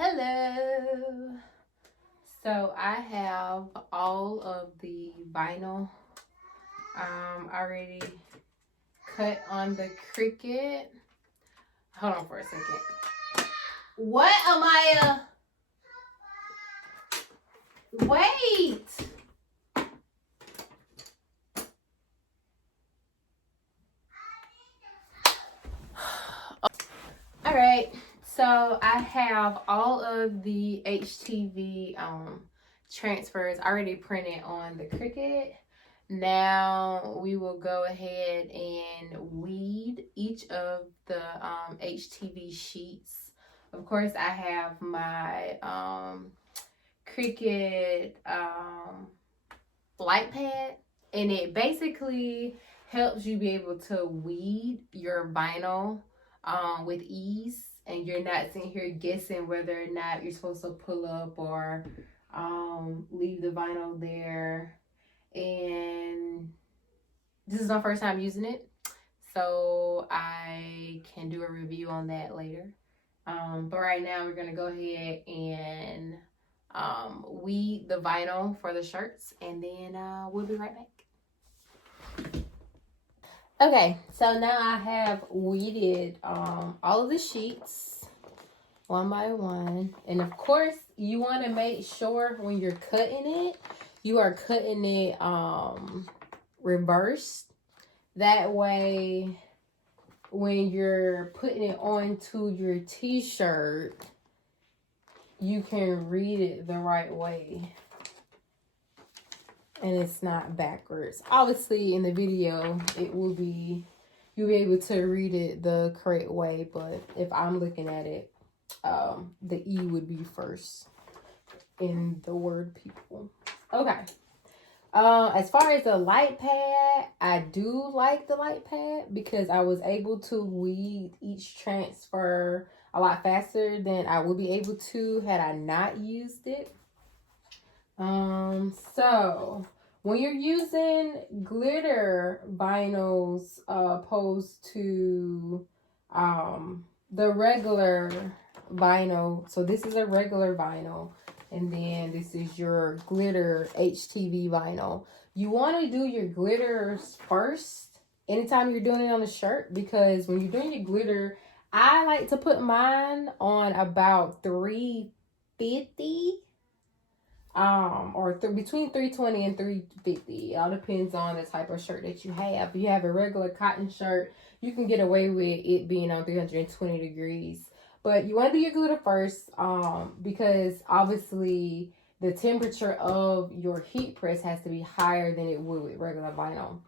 Hello. So I have all of the vinyl already cut on the Cricut. Hold on for a second. What, Amaya? Wait. All right. So I have all of the HTV transfers already printed on the Cricut. Now we will go ahead and weed each of the HTV sheets. Of course, I have my Cricut light pad, and it basically helps you be able to weed your vinyl with ease, and you're not sitting here guessing whether or not you're supposed to pull up or leave the vinyl there. And this is my first time using it, so I can do a review on that later. But right now we're gonna go ahead and weed the vinyl for the shirts, and then we'll be right back. Okay, so now I have weeded all of the sheets one by one, and of course you want to make sure when you're cutting it, you are cutting it reversed. That way, when you're putting it onto your t-shirt, you can read it the right way and it's not backwards. Obviously in the video you'll be able to read it the correct way, but if I'm looking at it, the E would be first in the word people. Okay. As far as the light pad, I do like the light pad because I was able to weed each transfer a lot faster than I would be able to had I not used it. So when you're using glitter vinyls opposed to the regular vinyl, so this is a regular vinyl, and then this is your glitter HTV vinyl. You want to do your glitters first anytime you're doing it on a shirt, because when you're doing your glitter, I like to put mine on about 350 or between 320 and 350. It all depends on the type of shirt that you have. If you have a regular cotton shirt, you can get away with it being on 320 degrees. But you want to do your glitter first because obviously the temperature of your heat press has to be higher than it would with regular vinyl.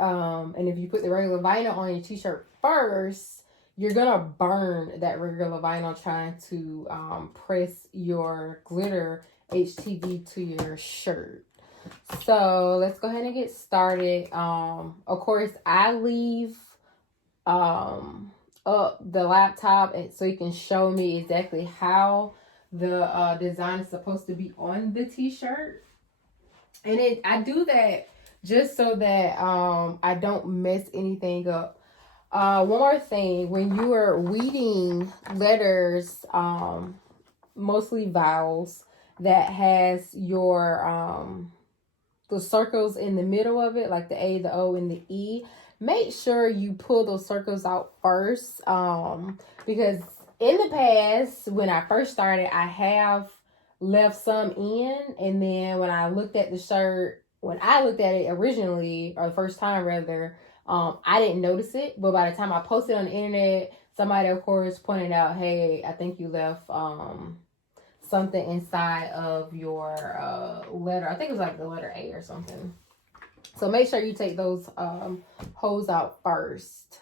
And if you put the regular vinyl on your t-shirt first, you're going to burn that regular vinyl trying to press your glitter HTV to your shirt. So let's go ahead and get started. Of course, I leave up the laptop so you can show me exactly how the design is supposed to be on the t-shirt, and I do that just so that I don't mess anything up. One more thing, when you are weeding letters, mostly vowels, that has your the circles in the middle of it, like the A, the O, and the E, make sure you pull those circles out first, because in the past, when I first started, I have left some in, and then when I looked at the shirt, when I looked at it originally, or the first time rather, I didn't notice it, but by the time I posted on the internet, somebody of course pointed out, hey, I think you left something inside of your letter. I think it was like the letter A or something. So make sure you take those holes out first.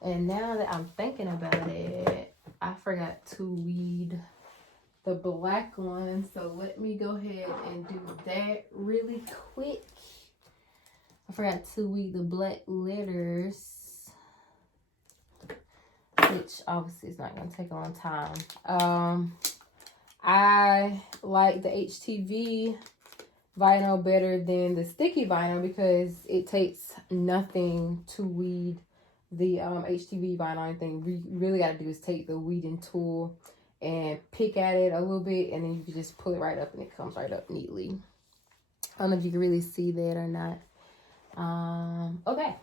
And now that I'm thinking about it, I forgot to weed the black one. So let me go ahead and do that really quick. I forgot to weed the black letters, which obviously is not going to take a long time. I like the HTV vinyl better than the sticky vinyl because it takes nothing to weed the HTV vinyl. Anything you really got to do is take the weeding tool and pick at it a little bit, and then you can just pull it right up and it comes right up neatly. I don't know if you can really see that or not. Okay,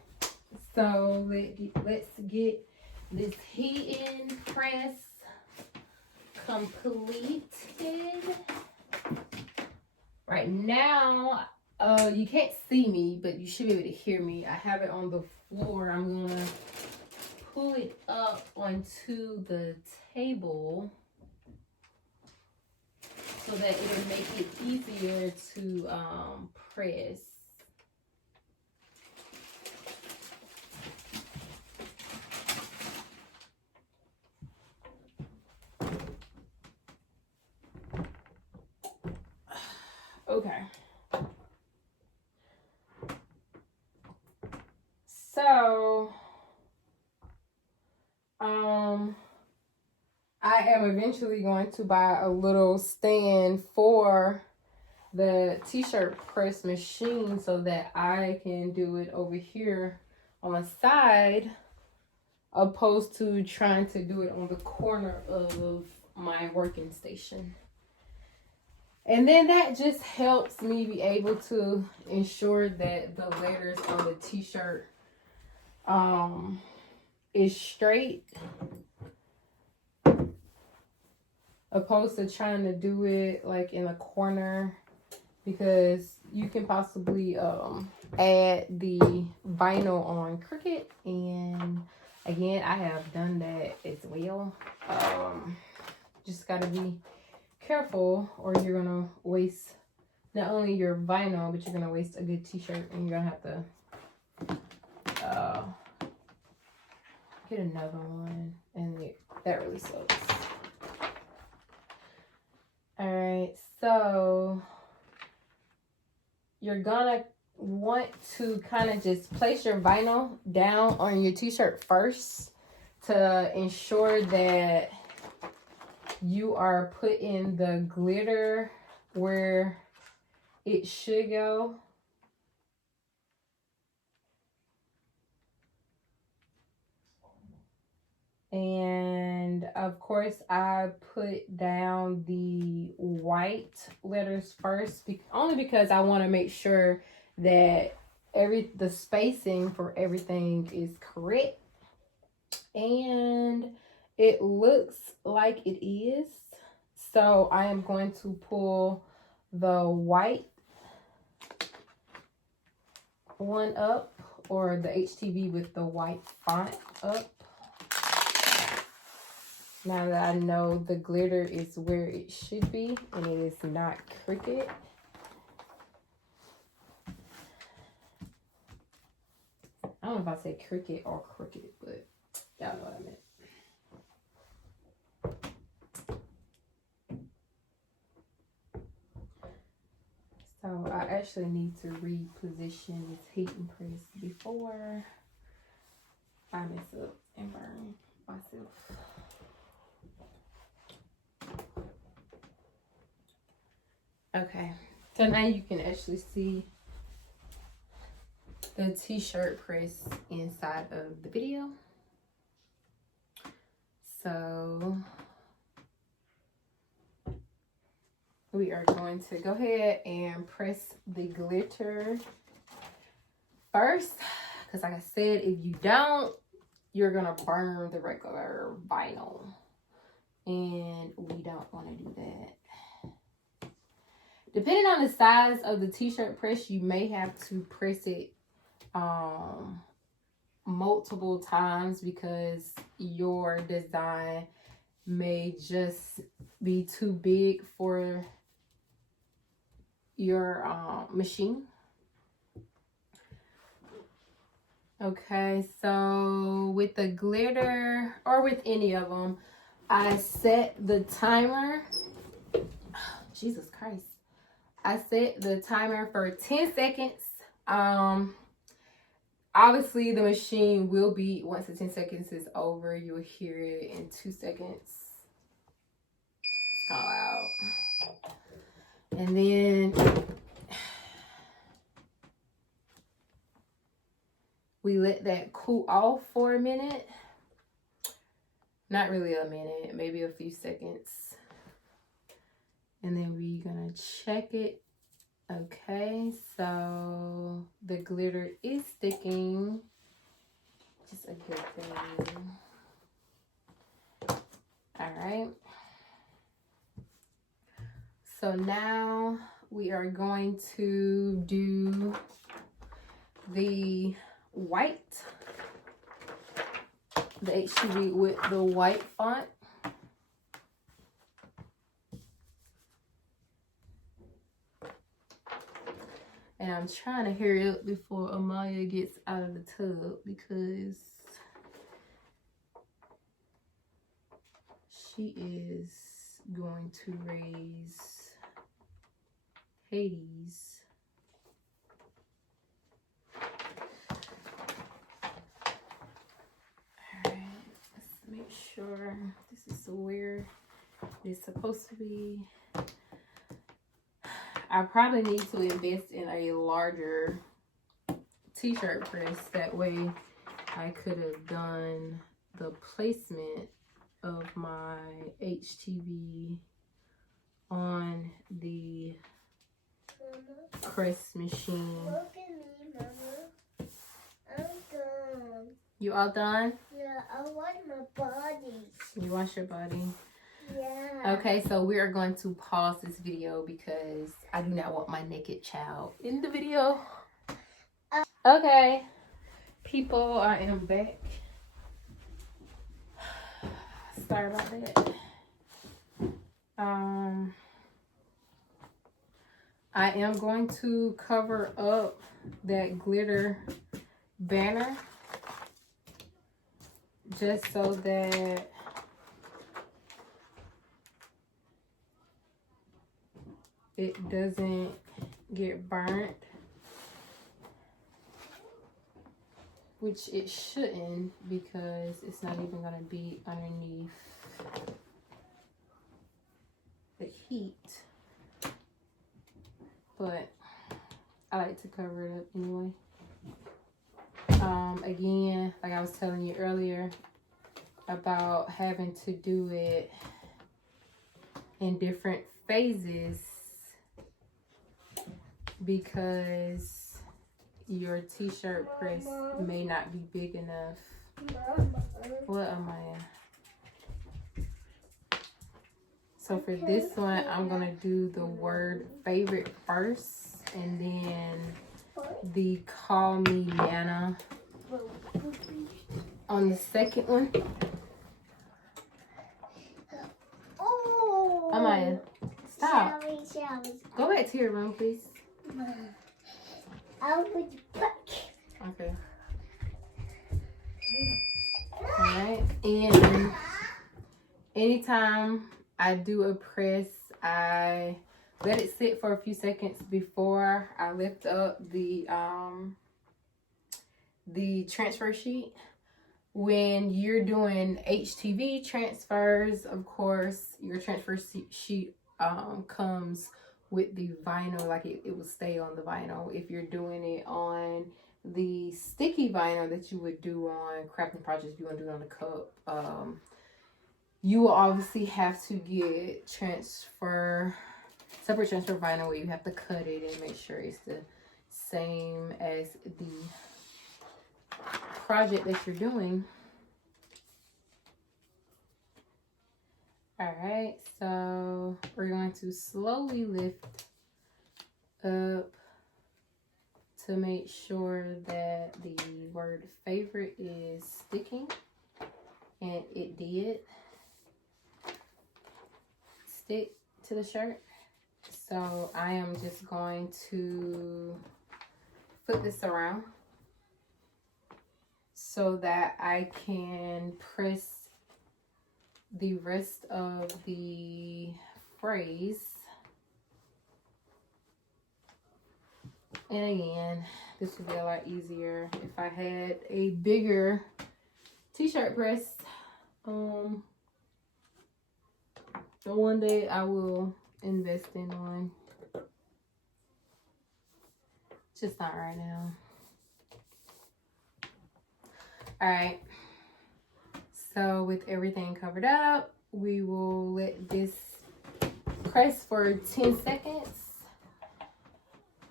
so let's get this heating press completed. Right now, you can't see me, but you should be able to hear me. I have it on the floor. I'm gonna pull it up onto the table so that it'll make it easier to press. Okay. So, I am eventually going to buy a little stand for the t-shirt press machine so that I can do it over here on the side, opposed to trying to do it on the corner of my working station. And then that just helps me be able to ensure that the letters on the t-shirt is straight, opposed to trying to do it like in a corner, because you can possibly add the vinyl on Cricut, and again, I have done that as well. Just gotta be careful, or you're gonna waste not only your vinyl, but you're gonna waste a good t-shirt, and you're gonna have to get another one, and that really sucks. All right, so you're gonna want to kind of just place your vinyl down on your t-shirt first to ensure that you are putting the glitter where it should go. And of course, I put down the white letters first, only because I want to make sure that the spacing for everything is correct. And it looks like it is. So I am going to pull the white one up, or the HTV with the white font up. Now that I know the glitter is where it should be and it is not Cricut. I don't know if I say Cricut or crooked, but y'all know what I meant. So I actually need to reposition this heating press before I mess up and burn myself. Okay, so now you can actually see the t-shirt press inside of the video. So we are going to go ahead and press the glitter first, because like I said, if you don't, you're gonna burn the regular vinyl, and we don't want to do that. Depending on the size of the t-shirt press, you may have to press it multiple times, because your design may just be too big for your machine. Okay, so with the glitter, or with any of them, I set the timer. Jesus Christ. I set the timer for 10 seconds. Obviously the machine will beep once the 10 seconds is over. You'll hear it in 2 seconds. It's kind of loud. And then we let that cool off for a minute. Not really a minute, maybe a few seconds. And then we're gonna check it. Okay, so the glitter is sticking. Just a good thing. All right. So now we are going to do the white, the HTV with the white font. And I'm trying to hurry up before Amaya gets out of the tub because she is going to raise Hades. Alright, let's make sure this is where it's supposed to be. I probably need to invest in a larger t-shirt press. That way I could have done the placement of my HTV on the press machine. Look at me, Mama. I'm done. You all done? Yeah, I wash my body. You wash your body? Yeah. Okay, so we are going to pause this video because I do not want my naked child in the video. Okay, people, I am back. Sorry about that. I am going to cover up that glitter banner just so that it doesn't get burnt, which it shouldn't because it's not even going to be underneath the heat. But I like to cover it up anyway. Again, like I was telling you earlier about having to do it in different phases because your t-shirt press may not be big enough. What am I? So for this one, I'm gonna do the word favorite first, and then the call me Nana on the second one. Oh. Amaya, stop. Shall we? Go back to your room, please. I would back. Okay. Alright, and anytime I do a press, I let it sit for a few seconds before I lift up the transfer sheet. When you're doing HTV transfers, of course, your transfer sheet comes with the vinyl, like it will stay on the vinyl. If you're doing it on the sticky vinyl that you would do on crafting projects, you want to do it on the cup, you will obviously have to get separate transfer vinyl where you have to cut it and make sure it's the same as the project that you're doing. All right, so we're going to slowly lift up to make sure that the word favorite is sticking, and it did stick to the shirt. So I am just going to flip this around so that I can press the rest of the phrase. And again, this would be a lot easier if I had a bigger t-shirt press. One day I will invest in one. Just not right now. All right. So with everything covered up, we will let this press for 10 seconds.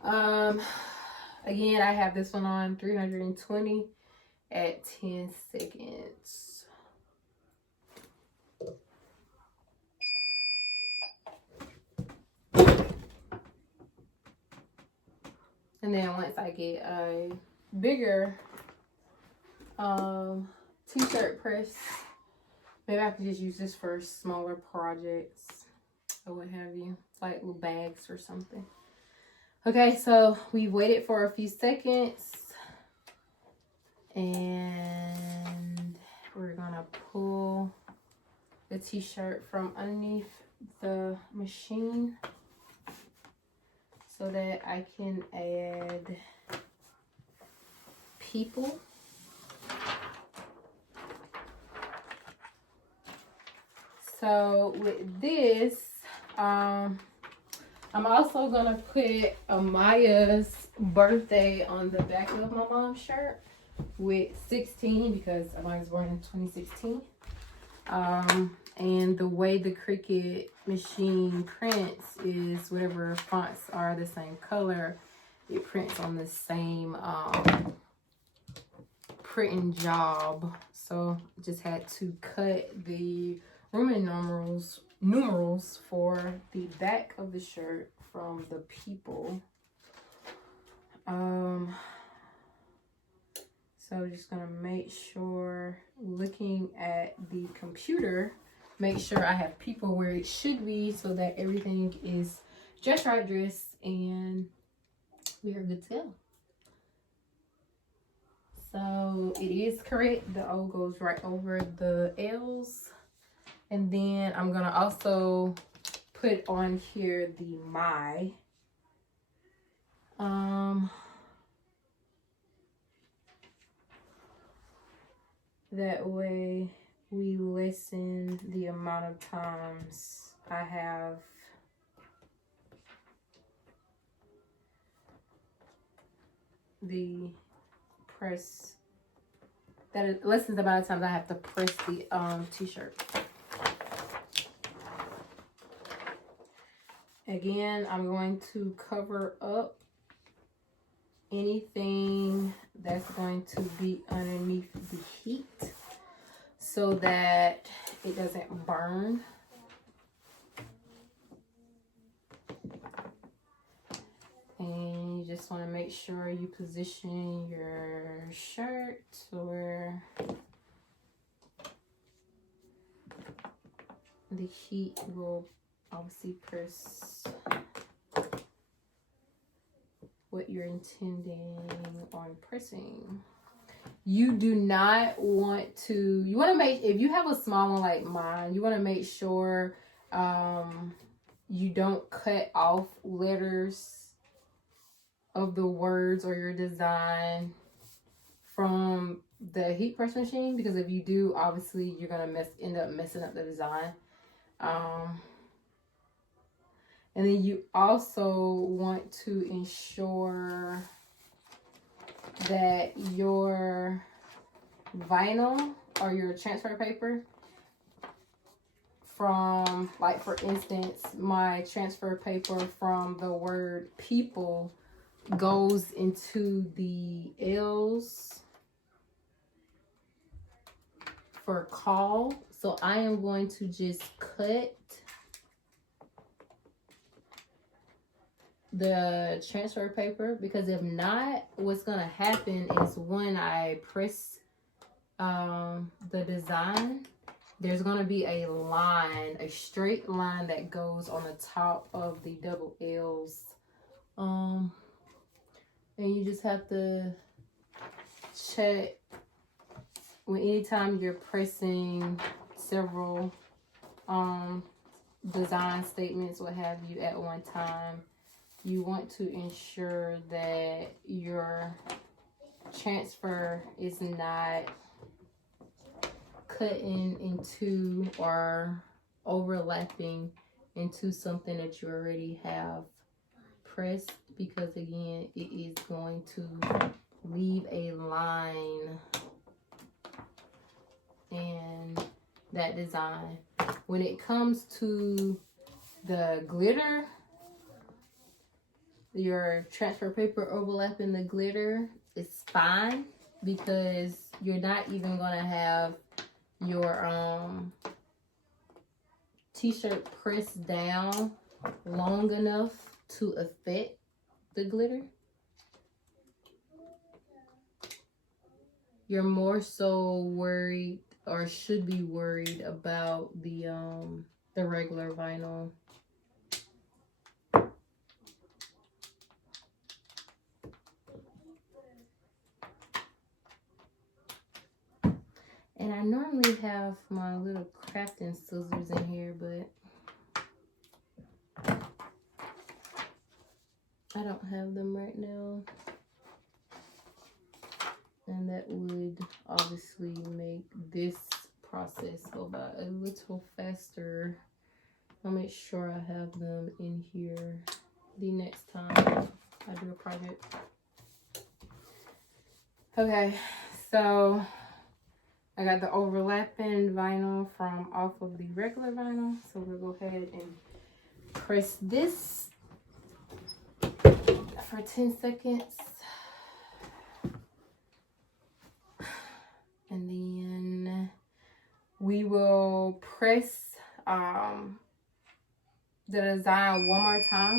Again, I have this one on 320 at 10 seconds. And then once I get a bigger t-shirt press, maybe I can just use this for smaller projects or what have you, like little bags or something. Okay, so we've waited for a few seconds and we're gonna pull the t-shirt from underneath the machine so that I can add people. So with this, I'm also gonna put Amaya's birthday on the back of my mom's shirt with 16 because Amaya was born in 2016. And the way the Cricut machine prints is whatever fonts are the same color, it prints on the same printing job. So just had to cut the Roman numerals for the back of the shirt from the people. So just gonna make sure, looking at the computer, make sure I have people where it should be so that everything is just right dressed and we are good to go. So it is correct. The O goes right over the L's. And then I'm gonna also put on here the my. That way we lessen the amount of times I have the press, that it lessens the amount of times I have to press the t-shirt. Again, I'm going to cover up anything that's going to be underneath the heat so that it doesn't burn. And you just want to make sure you position your shirt where the heat will obviously press what you're intending on pressing. You do not want to, you want to make, if you have a small one like mine, you want to make sure you don't cut off letters of the words or your design from the heat press machine, because if you do, obviously you're gonna end up messing up the design. And then you also want to ensure that your vinyl or your transfer paper from, like for instance, my transfer paper from the word people goes into the L's for call. So I am going to just cut the transfer paper, because if not, what's gonna happen is when I press the design, there's gonna be a line, a straight line that goes on the top of the double L's, and you just have to check when anytime you're pressing several design statements, what have you, at one time. You want to ensure that your transfer is not cutting into or overlapping into something that you already have pressed, because again, it is going to leave a line and that design. When it comes to the glitter, your transfer paper overlapping the glitter is fine because you're not even gonna have your t-shirt pressed down long enough to affect the glitter. You're more so worried, or should be worried, about the regular vinyl. And I normally have my little crafting scissors in here, but I don't have them right now. And that would obviously make this process go by a little faster. I'll make sure I have them in here the next time I do a project. Okay, so I got the overlapping vinyl from off of the regular vinyl. So we'll go ahead and press this for 10 seconds. And then we will press the design one more time.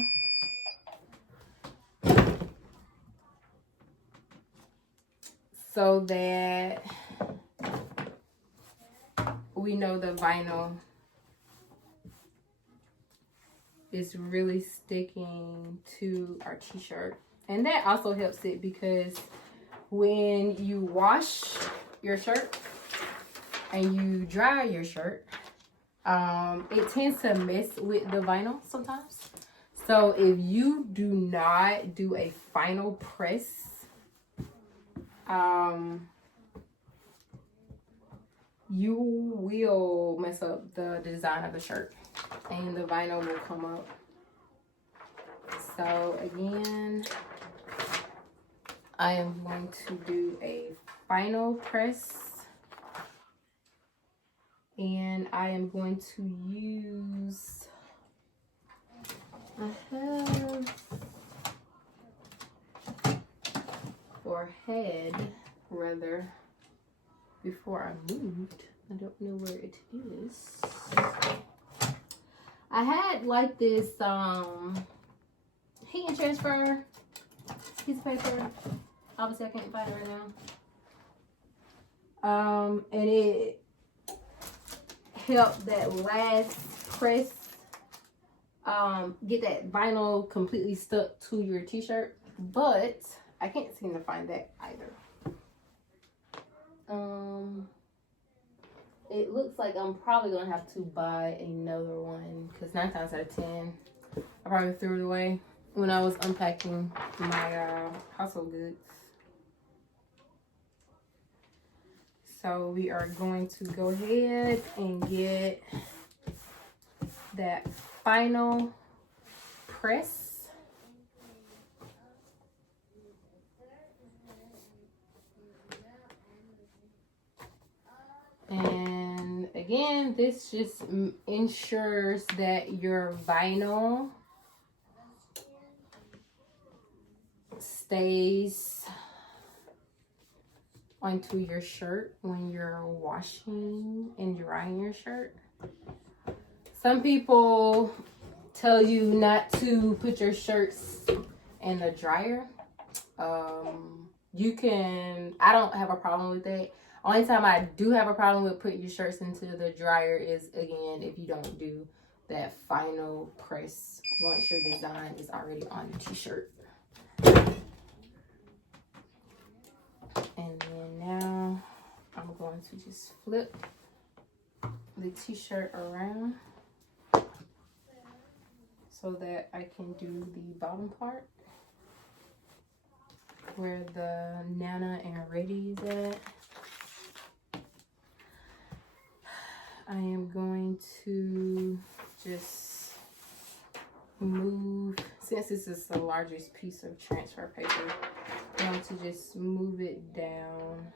So that we know the vinyl is really sticking to our t-shirt. And that also helps it because when you wash your shirt and you dry your shirt, it tends to mess with the vinyl sometimes. So if you do not do a final press, you will mess up the design of the shirt and the vinyl will come up. So again, I am going to do a final press, and I am going to use, I have, or had rather, before I moved, I don't know where it is. I had like this heat and transfer piece of paper. Obviously I can't find it right now. And it helped that last press get that vinyl completely stuck to your t-shirt, but I can't seem to find that either. It looks like I'm probably gonna have to buy another one because 9 times out of 10 I probably threw it away when I was unpacking my household goods. So we are going to go ahead and get that final press. And again, this just ensures that your vinyl stays onto your shirt when you're washing and drying your shirt. Some people tell you not to put your shirts in the dryer. You can, I don't have a problem with that. Only time I do have a problem with putting your shirts into the dryer is, again, if you don't do that final press once your design is already on your t-shirt. And then now I'm going to just flip the t-shirt around so that I can do the bottom part where the Nana and Ready is at. I am going to just move, since this is the largest piece of transfer paper, I'm going to just move it down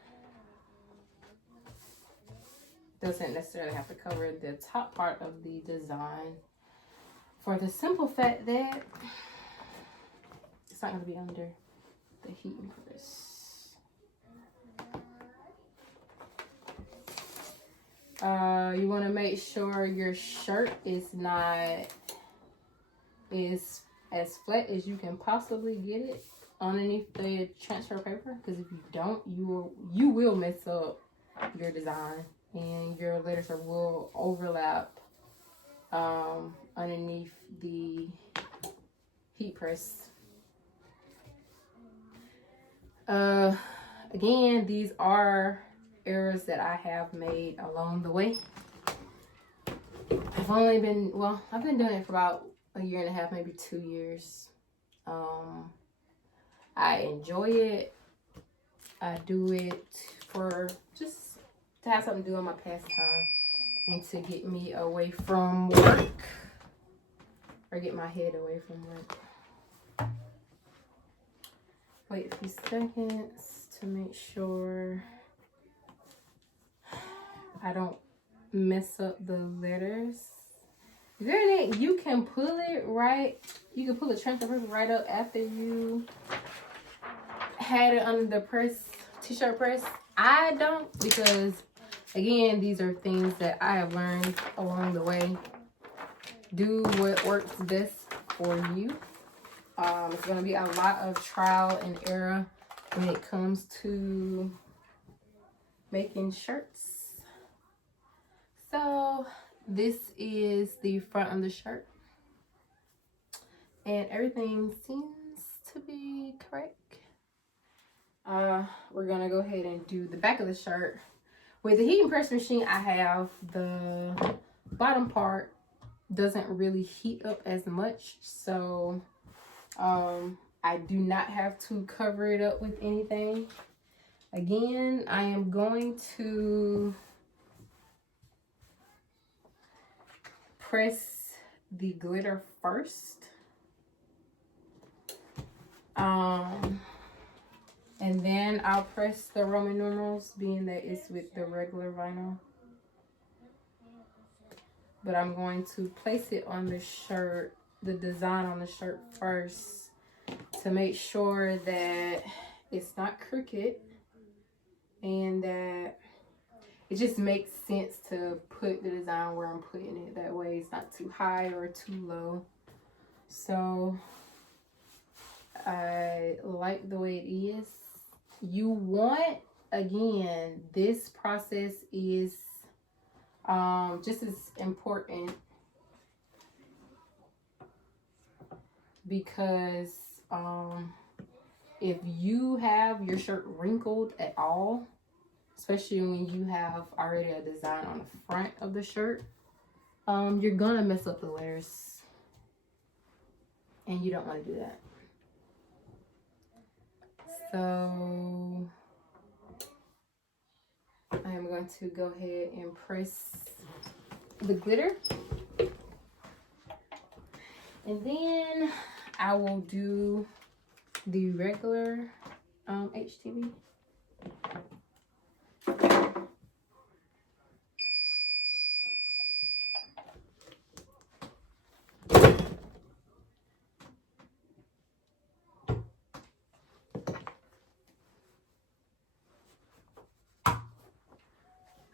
doesn't necessarily have to cover the top part of the design, for the simple fact that it's not going to be under the heating press. You want to make sure your shirt is not as flat as you can possibly get it underneath the transfer paper, because if you don't, you will mess up your design and your letters will overlap underneath the heat press. Again, these are errors that I have made along the way. I've been doing it for about a year and a half, maybe 2 years. I enjoy it. I do it for just to have something to do on my pastime and to get me away from work, or get my head away from work. Wait a few seconds to make sure I don't mess up the letters. Then you can pull it right. You can pull the transfer paper right up after you had it under the t-shirt press. I don't, because again, these are things that I have learned along the way. Do what works best for you. It's going to be a lot of trial and error when it comes to making shirts. So this is the front of the shirt, and everything seems to be correct. We're gonna go ahead and do the back of the shirt. With the heating press machine I have, the bottom part doesn't really heat up as much, so I do not have to cover it up with anything. Again, I am going to press the glitter first. And then I'll press the Roman numerals, being that it's with the regular vinyl. But I'm going to place it on the shirt, the design on the shirt first, to make sure that it's not crooked and that it just makes sense to put the design where I'm putting it. That way it's not too high or too low. So I like the way it is. You want, again, this process is just as important, because if you have your shirt wrinkled at all, especially when you have already a design on the front of the shirt, you're gonna mess up the layers, and you don't want to do that. So I am going to go ahead and press the glitter, and then I will do the regular HTV.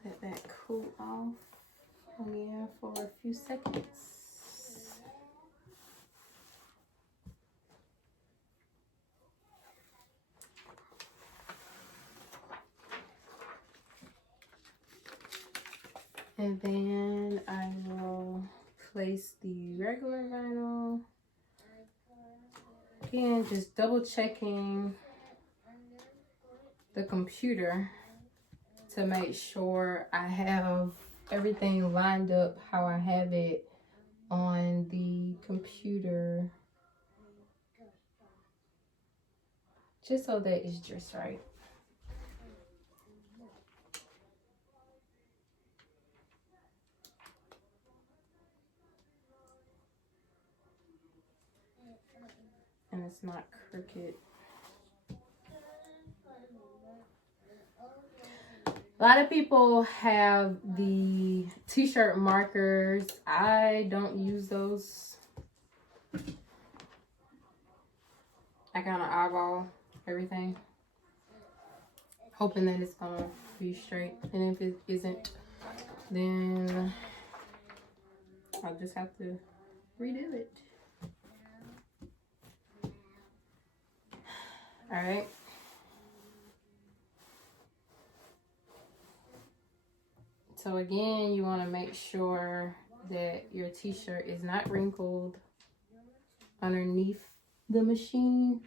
Let that cool off again for a few seconds. And then I will place the regular vinyl. Again, just double checking the computer to make sure I have everything lined up how I have it on the computer, just so that it's just right. And it's not crooked. A lot of people have the t-shirt markers. I don't use those. I kind of eyeball everything, hoping that it's gonna be straight. And if it isn't, then I'll just have to redo it. All right. So again, you want to make sure that your t-shirt is not wrinkled underneath the machine,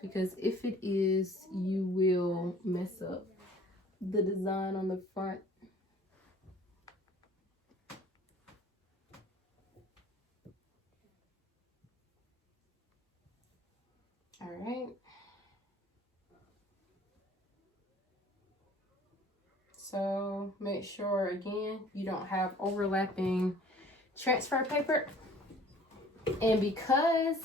because if it is, you will mess up the design on the front. All right. So make sure, again, you don't have overlapping transfer paper. And because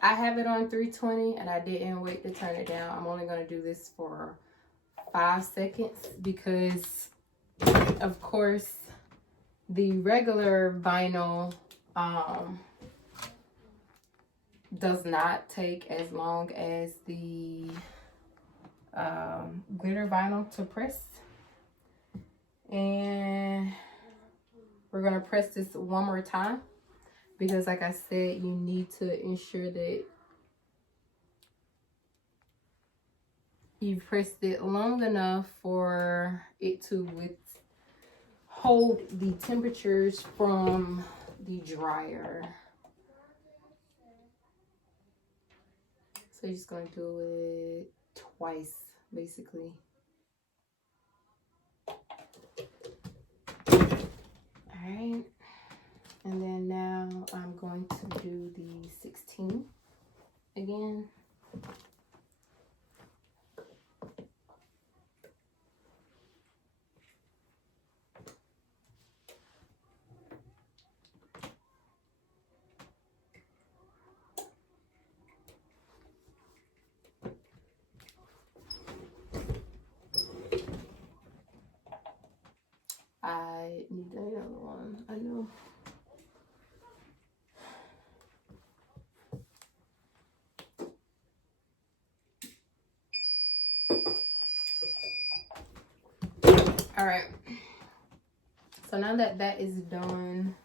I have it on 320 and I didn't wait to turn it down, I'm only going to do this for 5 seconds because, of course, the regular vinyl does not take as long as the glitter vinyl to press. And we're going to press this one more time because, like I said, you need to ensure that you've pressed it long enough for it to hold the temperatures from the dryer. So you're just going to do it twice, basically. Alright, and then now I'm going to do the 16 again. I need another one, I know. All right, so now that that is done,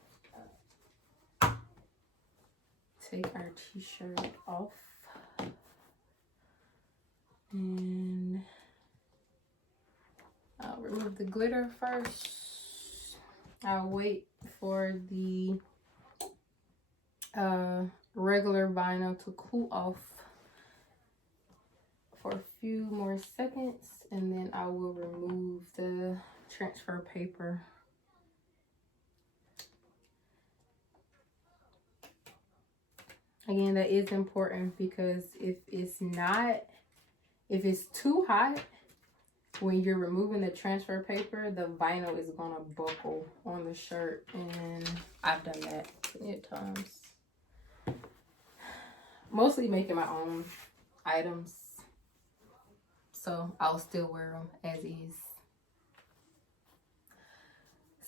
take our t-shirt off and I'll remove the glitter first. I'll wait for the regular vinyl to cool off for a few more seconds, and then I will remove the transfer paper. Again, that is important because if it's too hot when you're removing the transfer paper, the vinyl is gonna buckle on the shirt, and I've done that plenty of times. Mostly making my own items, so I'll still wear them as is.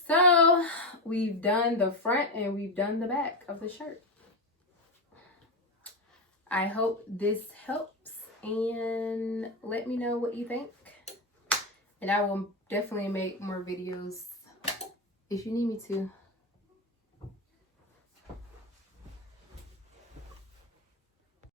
So we've done the front and we've done the back of the shirt. I hope this helps, and let me know what you think. And I will definitely make more videos if you need me to.